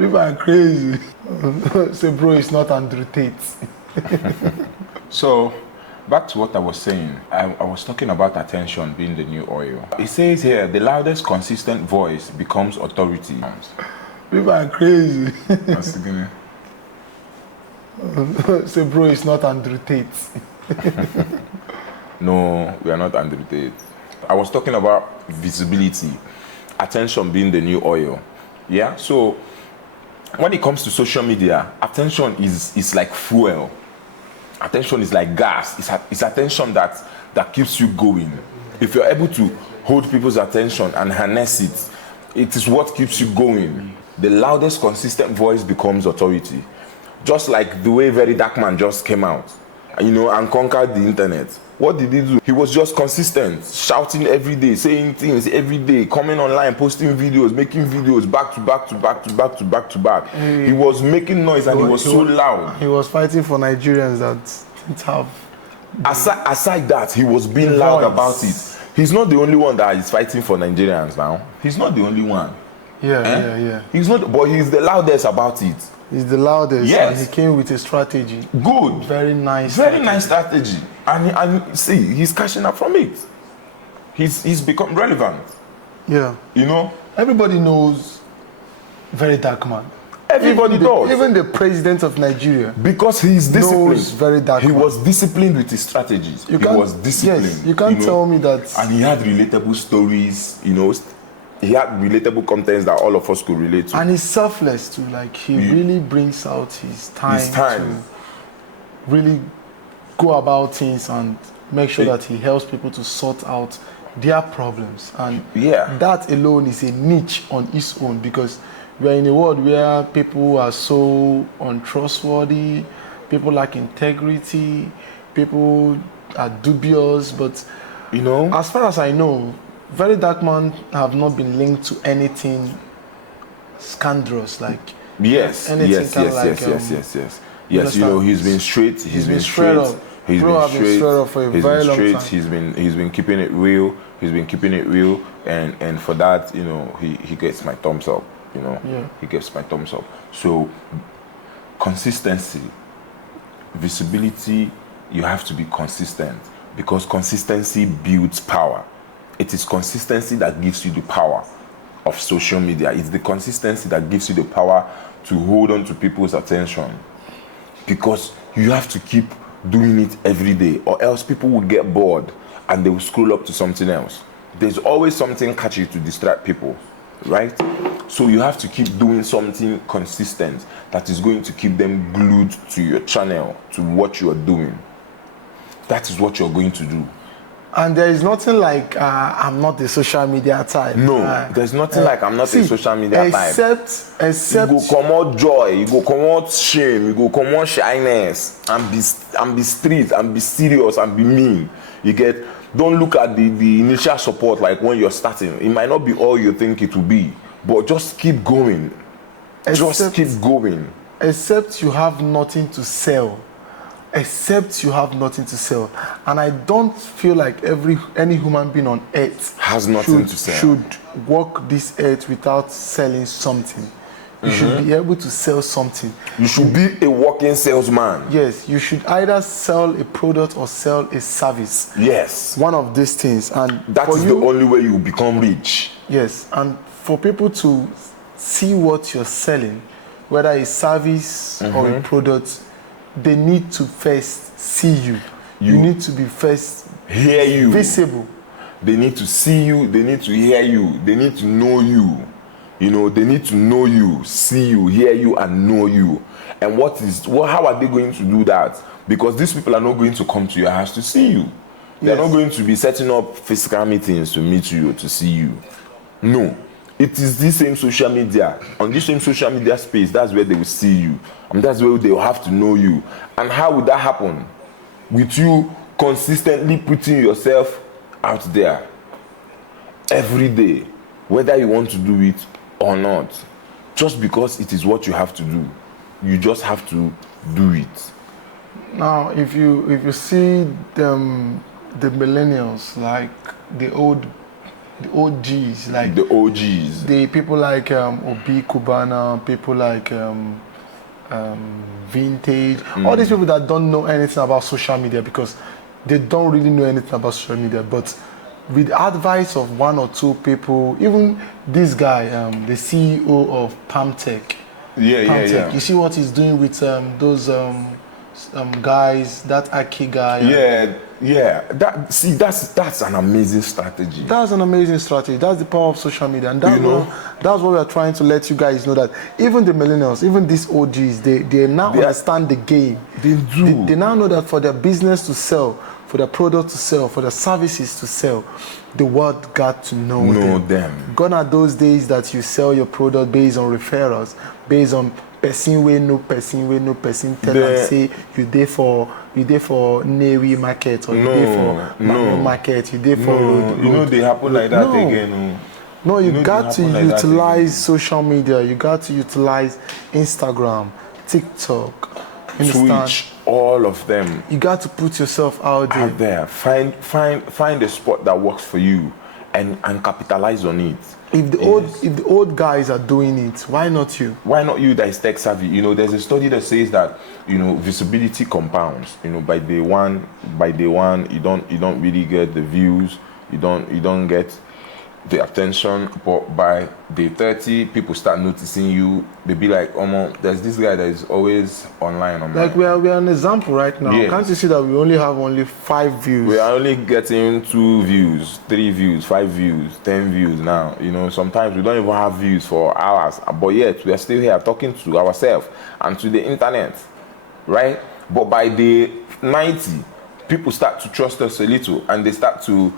People are crazy. Say, bro, it's not Andrew Tate. So, back to what I was saying. I was talking about attention being the new oil. It says here, the loudest consistent voice becomes authority. People are crazy. That's the guinea. Say, bro, it's not Andrew Tate. No, we are not Andrew Tate. I was talking about visibility, attention being the new oil. Yeah, so when it comes to social media, attention is like fuel. Attention is like gas. It's attention that keeps you going. If you're able to hold people's attention and harness it, it is what keeps you going. The loudest consistent voice becomes authority. Just like the way Very Dark Man just came out, and conquered the internet. What did he do? He was just consistent, shouting every day, saying things every day, coming online, posting videos, making videos back to back to back to back to back to back. He was making noise and he was so loud. He was fighting for Nigerians that didn't have. Aside that, he was being loud about it. He's not the only one that is fighting for Nigerians now. He's not the only one. Yeah. He's not, but he's the loudest about it. He's the loudest. Yes. And he came with a strategy. Good. Very nice. Very nice strategy. And see, he's cashing up from it. He's become relevant. Yeah. Everybody knows Very Dark Man. Everybody does. Even the president of Nigeria. Because he's disciplined. Knows Very Dark Man. He was disciplined with his strategies. He was disciplined. Yes, you can't tell me that. And he had relatable stories, He had relatable contents that all of us could relate to. And he's selfless too. Like, he really brings out his time to really go about things and make sure that he helps people to sort out their problems. And that alone is a niche on its own, because we're in a world where people are so untrustworthy, people lack integrity, people are dubious, but as far as I know, Very Dark Man have not been linked to anything scandalous, like yes. Yes, he's been straight. He's been straight up for a very long time. He's been keeping it real. And for that, he gets my thumbs up. He gets my thumbs up. So, consistency, visibility. You have to be consistent, because consistency builds power. It is consistency that gives you the power of social media. It's the consistency that gives you the power to hold on to people's attention, because you have to keep doing it every day, or else people will get bored and they will scroll up to something else. There's always something catchy to distract people, right? So you have to keep doing something consistent that is going to keep them glued to your channel, to what you are doing. That is what you're going to do. And there is nothing like I'm not the social media type. No, there's nothing like I'm not a social media type. Except you go come out joy, you go come out shame, you go come out shyness, and be street, and be serious, and be mean. You get. Don't look at the initial support like when you're starting. It might not be all you think it will be, but just keep going. Just keep going. Except you have nothing to sell. And I don't feel like any human being on earth has nothing to sell. Should walk this earth without selling something. You should be able to sell something. You should be a walking salesman. Yes, you should either sell a product or sell a service. Yes. One of these things. And that is the only way you become rich. Yes, and for people to see what you're selling, whether a service or a product, they need to first see you. You need to be first visible. They need to see you, they need to hear you, they need to know you. They need to know you, see you, hear you, and know you. And how are they going to do that? Because these people are not going to come to your house to see you. They're not going to be setting up physical meetings to meet you or to see you. No. It is this same social media. On this same social media space, that's where they will see you. And that's where they will have to know you. And how would that happen? With you consistently putting yourself out there every day, whether you want to do it or not. Just because it is what you have to do. You just have to do it. Now, if you see the millennials, like the old the OGs, like the OGs, the people like Obi Kubana, people like Vintage, all these people that don't know anything about social media because they don't really know anything about social media. But with the advice of one or two people, even this guy, the CEO of Palmtech, yeah. You see what he's doing with those guys, that Aki guy. That's an amazing strategy. That's an amazing strategy. That's the power of social media, and that's what we are trying to let you guys know, that even the millennials, even these OGs, they now understand the game. They do. They now know that for their business to sell, for their product to sell, for their services to sell, the world got to know them. Gone are those days that you sell your product based on referrals, based on person we know person tell and say you there for Nnewi market, or you there for Manu market, you there for road. They happen like that again. No, you got to utilize social media. You got to utilize Instagram, TikTok, Twitch, all of them. You got to put yourself out there. Find a spot that works for you, and capitalize on it. If the old guys are doing it, why not you? Why not you that is tech savvy? There's a study that says that visibility compounds. By day one, you don't really get the views, you don't get the attention, but by day 30, people start noticing you. They be like, there's this guy that is always online. Like we are an example right now. Yes. Can't you see that we only have 5 views? We are only getting 2 views, 3 views, 5 views, 10 views now. Sometimes we don't even have views for hours, but yet we are still here talking to ourselves and to the internet, right? But by day 90, people start to trust us a little, and they start to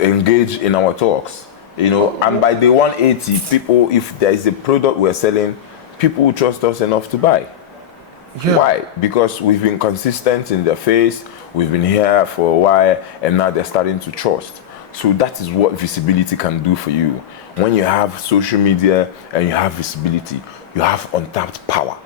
engage in our talks, and by day 180, people, if there is a product we're selling, people will trust us enough to buy. Yeah. Why? Because we've been consistent in their face, we've been here for a while, and now they're starting to trust. So that is what visibility can do for you. When you have social media and you have visibility, you have untapped power.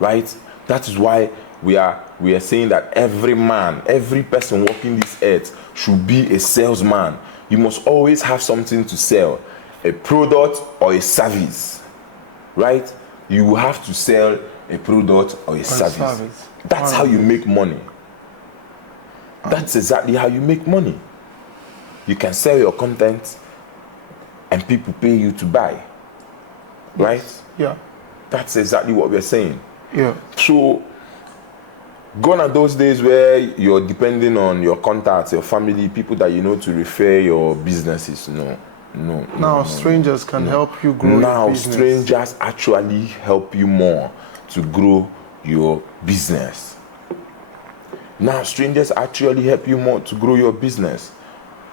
Right? That is why we are saying that every person walking this earth should be a salesman. You must always have something to sell, a product or a service, right? You have to sell a product or a service. That's how you make money. That's exactly how you make money. You can sell your content and people pay you to buy, right? Yeah. That's exactly what we're saying. Yeah. So, gone are those days where you're depending on your contacts, your family, people that you know to refer your businesses. No. Strangers can help you grow your business. Strangers actually help you more to grow your business. Strangers actually help you more to grow your business.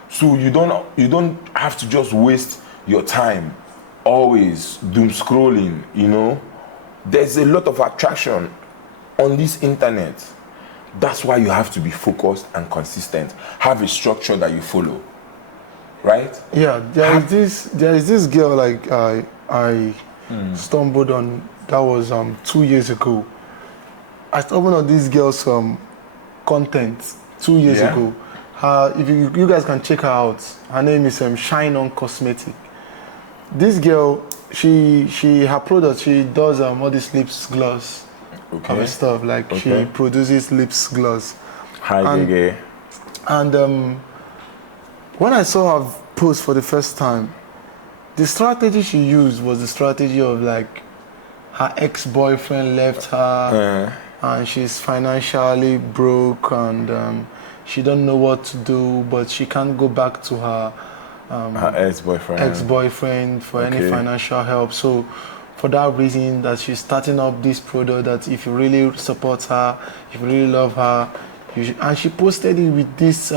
So you don't have to just waste your time always doom scrolling, There's a lot of attraction on this internet. That's why you have to be focused and consistent. Have a structure that you follow, right? Yeah, there is this girl like I stumbled on. That was 2 years ago. I stumbled on this girl's content 2 years ago. If you guys can check her out, her name is Shine On Cosmetic. This girl, her product, she does all this lips gloss. Okay. Stuff like she produces lips gloss. And when I saw her post for the first time, the strategy she used was the strategy of like her ex-boyfriend left her and she's financially broke and she don't know what to do, but she can't go back to her ex-boyfriend for any financial help. So for that reason that she's starting up this product, that if you really support her, if you really love her, and she posted it with this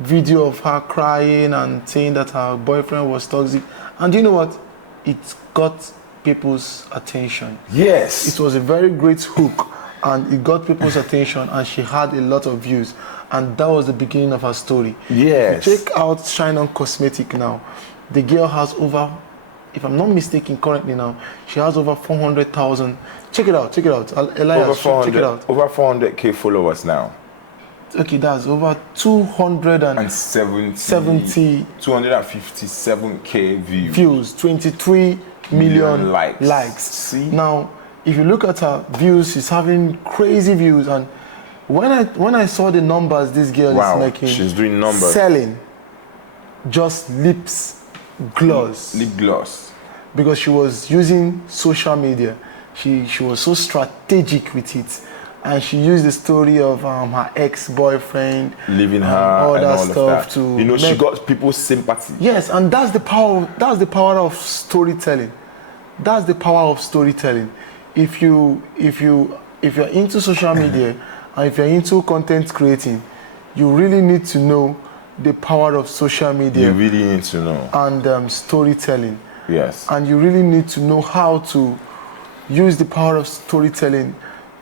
video of her crying and saying that her boyfriend was toxic. And you know what? It got people's attention. Yes. It was a very great hook and it got people's attention and she had a lot of views. And that was the beginning of her story. Yes. Check out Shine On Cosmetic now. The girl has over, if I'm not mistaken currently now, she has over 400,000. Check it out. Elias, check it out. Over 400K followers now. okay, that's over 257k views, 23 million likes. See? Now, if you look at her views, she's having crazy views. And when I saw the numbers this girl is making, she's doing numbers, selling just lip gloss, because she was using social media. She was so strategic with it. And she used the story of her ex-boyfriend leaving her all and that all stuff of that. to she got people's sympathy. Yes, and that's the power of storytelling. That's the power of storytelling. If you're into social media and if you're into content creating, you really need to know the power of social media. You really need to know. And storytelling. Yes. And you really need to know how to use the power of storytelling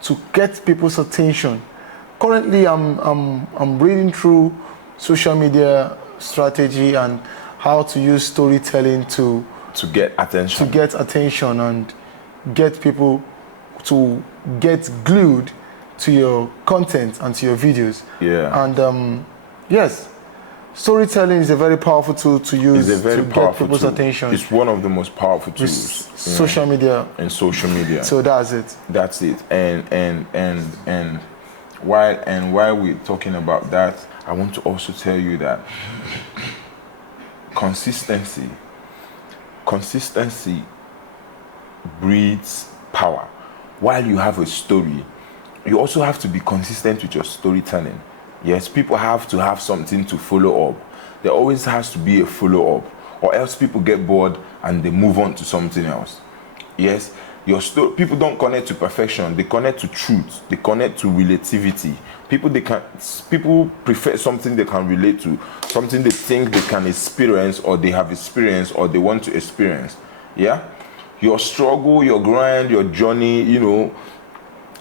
to get people's attention. Currently, I'm reading through social media strategy and how to use storytelling to get attention. And get people to get glued to your content and to your videos. Yeah. And yes, storytelling is a very powerful tool to use to get people's attention. It's one of the most powerful tools. Social media. And social media. So that's it. That's it. And while we're talking about that, I want to also tell you that consistency breeds power. While you have a story, you also have to be consistent with your storytelling. Yes, people have to have something to follow up. There always has to be a follow-up, or else people get bored and they move on to something else. Yes, people don't connect to perfection, they connect to truth, they connect to relativity. People prefer something they can relate to, something they think they can experience, or they have experienced, or they want to experience. Yeah, your struggle, your grind, your journey,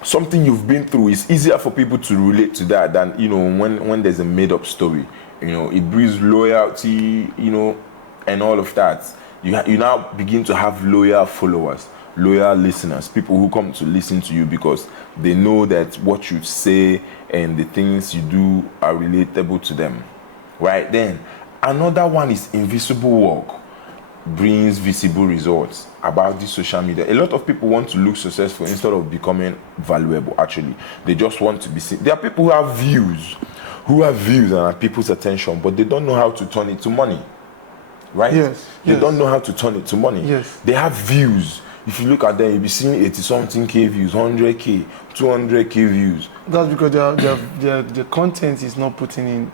something you've been through, is easier for people to relate to that than when there's a made-up story. It breeds loyalty, and all of that. You now begin to have loyal followers, loyal listeners, people who come to listen to you because they know that what you say and the things you do are relatable to them. Right then, another one is invisible work brings visible results. About this social media, a lot of people want to look successful instead of becoming valuable. Actually, they just want to be seen. There are people who have views and have people's attention, but they don't know how to turn it to money. Right? Yes. They don't know how to turn it to money. Yes. They have views. If you look at them, you'll be seeing 80-something-k views, 100k, 200k views. That's because their content is not putting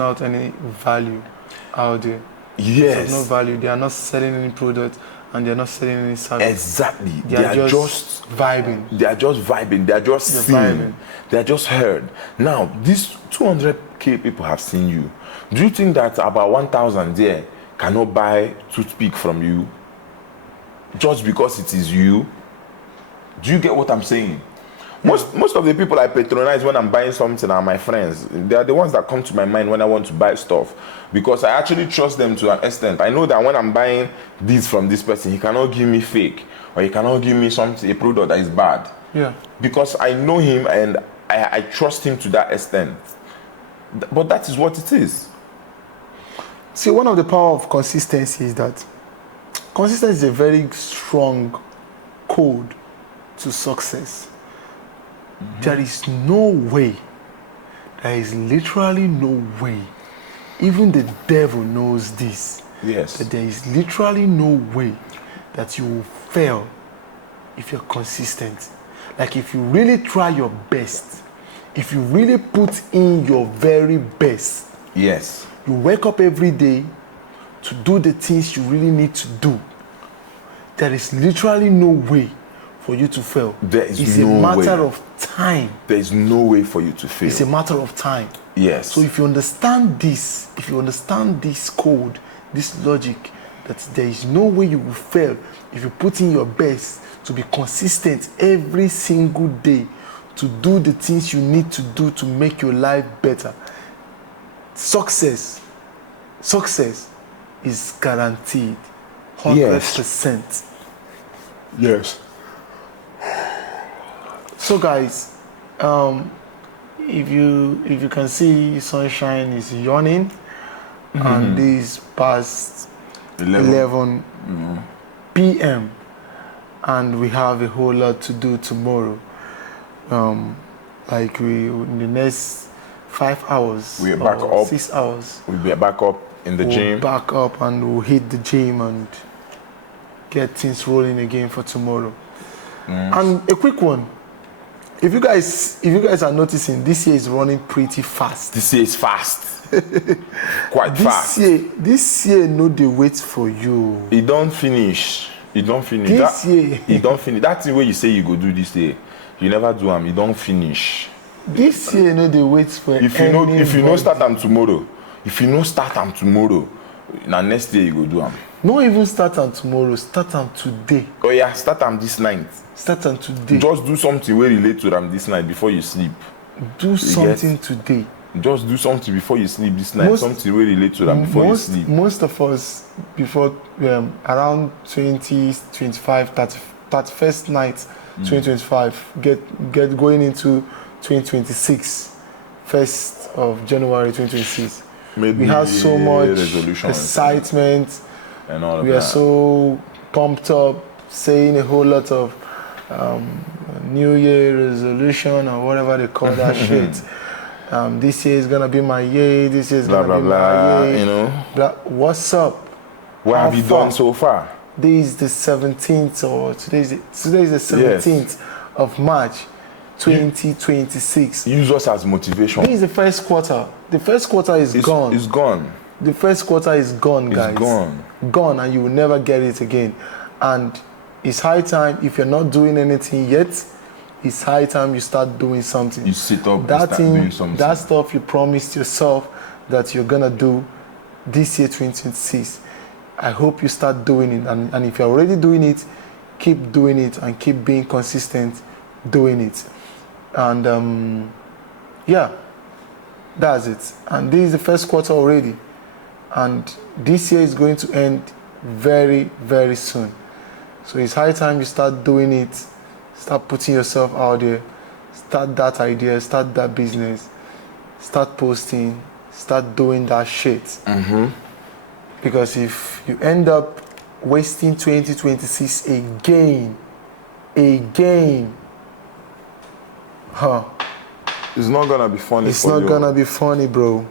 out any value out there. Yes. There's no value. They are not selling any product and they are not selling any service. Exactly. They are just vibing. They are just vibing. They are just seen. They are just heard. Now, these 200k people have seen you. Do you think that about 1,000 there cannot buy toothpick from you just because it is you? Do you get what I'm saying? Most of the people I patronize when I'm buying something are my friends. They are the ones that come to my mind when I want to buy stuff, because I actually trust them to an extent. I know that when I'm buying this from this person, he cannot give me fake, or he cannot give me a product that is bad. Yeah. Because I know him and I trust him to that extent. But that is what it is. See, one of the power of consistency is that consistency is a very strong code to success. Mm-hmm. There is literally no way, even the devil knows this. Yes. That there is literally no way that you will fail if you're consistent. Like, if you really try your best, if you really put in your very best. Yes. You wake up every day to do the things you really need to do. There is literally no way for you to fail. It's a matter of time. There is no way for you to fail. It's a matter of time. Yes. So if you understand this, code, this logic, that there is no way you will fail if you put in your best to be consistent every single day, to do the things you need to do to make your life better. Success is guaranteed 100%. Yes. So guys, if you can see, Sunshine is yawning, and this past 11 p.m. and we have a whole lot to do tomorrow. Like in the next 5 hours, we're back up. 6 hours. We'll be back up in the gym. Back up and we'll hit the gym and get things rolling again for tomorrow. And a quick one. If you guys are noticing, this year is running pretty fast. This year is fast. Quite fast. This year no dey wait for you. It don't finish. It don't finish. This year. It don't finish. That's the way you say you go do this year. You never do them. You don't finish. This year no dey wait for if you know start them tomorrow. If you know start them tomorrow, now next day you go do them. No even start them tomorrow. Start them today. Oh yeah, start them this night. Start them today. Just do something where relate to them this night before you sleep. Do something today. Just do something before you sleep this night. Something where relate to them before you sleep. Most of us before around 2025, 31st night, 2025, get going into 2026, 1st of January 2026. Maybe we have so much excitement and all of that. We are so pumped up, saying a whole lot of New Year resolution or whatever they call that shit. This year is gonna be my year. This year is gonna be my year. You know. What's up? What have you done so far? This is the 17th, or today is the 17th of March, 2026. Use us as motivation. This is the first quarter. The first quarter is gone. It's gone. The first quarter is gone, guys. It's gone. Gone, and you will never get it again. And it's high time, if you're not doing anything yet, it's high time you start doing something. You sit up that and start doing something. That stuff you promised yourself that you're gonna do this year, 2026. I hope you start doing it. And if you're already doing it, keep doing it and keep being consistent doing it. And yeah, that's it. And this is the first quarter already. And this year is going to end very, very soon. So it's high time you start doing it. Start putting yourself out there. Start that idea. Start that business. Start posting. Start doing that shit. Because if you end up wasting 2026 again, it's not gonna be funny. It's not gonna be funny, bro.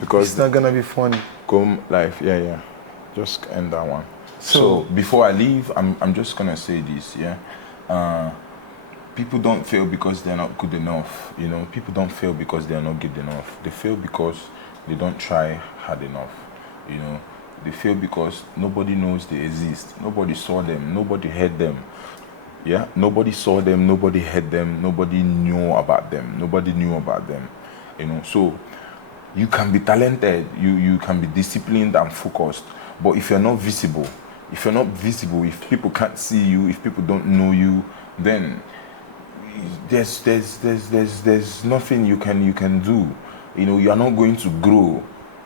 Because it's not gonna be funny. Come life, yeah. Just end that one. So before I leave, I'm just gonna say this, yeah. People don't fail because they're not good enough. You know, people don't fail because they're not good enough. They fail because they don't try hard enough. You know, they fail because nobody knows they exist. Nobody saw them. Nobody heard them. Yeah, nobody saw them. Nobody heard them. Nobody knew about them. Nobody knew about them. You know, so you can be talented. You can be disciplined and focused. But if you're not visible, if people can't see you, if people don't know you, then there's nothing you can do. You know, you are not going to grow.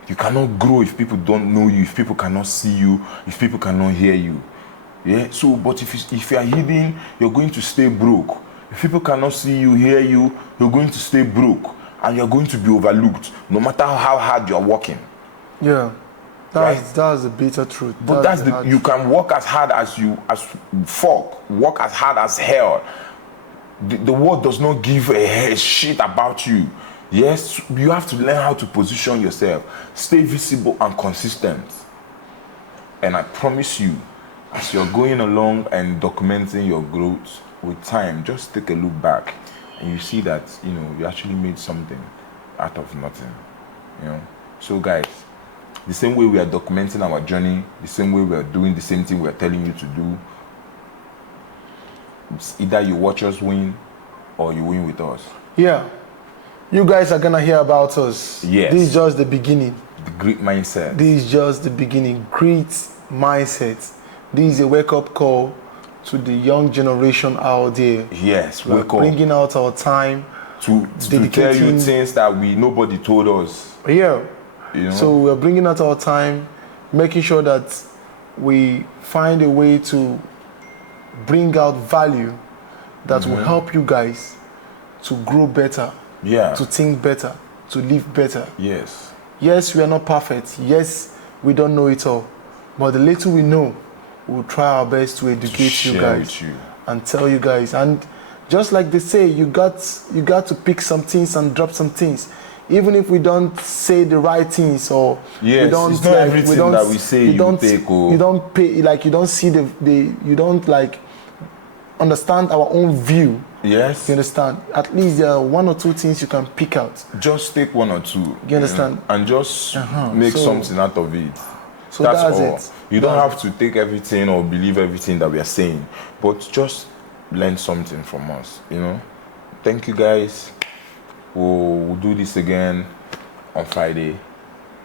You cannot grow if people don't know you, if people cannot see you, if people cannot hear you. Yeah. So, but if you are hidden, you're going to stay broke. If people cannot see you, hear you, you're going to stay broke, and you're going to be overlooked, no matter how hard you're working. Yeah. That's the bitter truth. But you can work as hard as work as hard as hell. The world does not give a shit about you. Yes, you have to learn how to position yourself, stay visible and consistent. And I promise you, as you're going along and documenting your growth with time, just take a look back and you see that, you know, you actually made something out of nothing. You know. So guys, the same way we are documenting our journey, the same way we are doing the same thing we are telling you to do, it's either you watch us win or you win with us. Yeah. You guys are gonna hear about us. Yes. This is just the beginning. The great mindset. This is just the beginning. Great mindset. This is a wake-up call to the young generation out there. Yes, wake up. Bringing out our time to tell you things that nobody told us. Yeah. You know? So we're bringing out our time, making sure that we find a way to bring out value that will help you guys to grow better, Yeah. to think better, to live better. Yes. Yes, we are not perfect. Yes, we don't know it all. But the little we know, we'll try our best to educate you guys and tell you guys. And just like they say, you got to pick some things and drop some things. Even if we don't say the right things, or yes, we don't it's not everything that we say you take, or you don't pay, like you don't see you don't like understand our own view. Yes. You understand? At least there are one or two things you can pick out. Just take one or two. You understand? And just make something out of it. So that's all. It. You don't have to take everything or believe everything that we are saying, but just learn something from us, you know? Thank you guys. We'll do this again on Friday,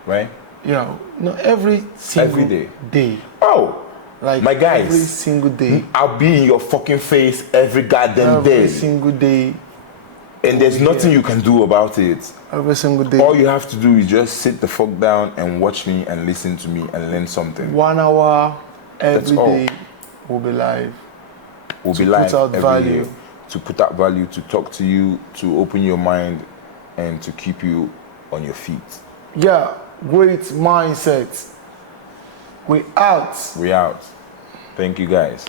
right? Yeah. No, every single day. Oh! Like my guys, every single day. I'll be in your fucking face every goddamn day. Every single day. And there's nothing you can do about it. Every single day. All you have to do is just sit the fuck down and watch me and listen to me and learn something. 1 hour every day will be live. We'll be live to put out value. Day, to put out value, to talk to you, to open your mind, and to keep you on your feet. Yeah, great mindset. We out. We out. Thank you guys.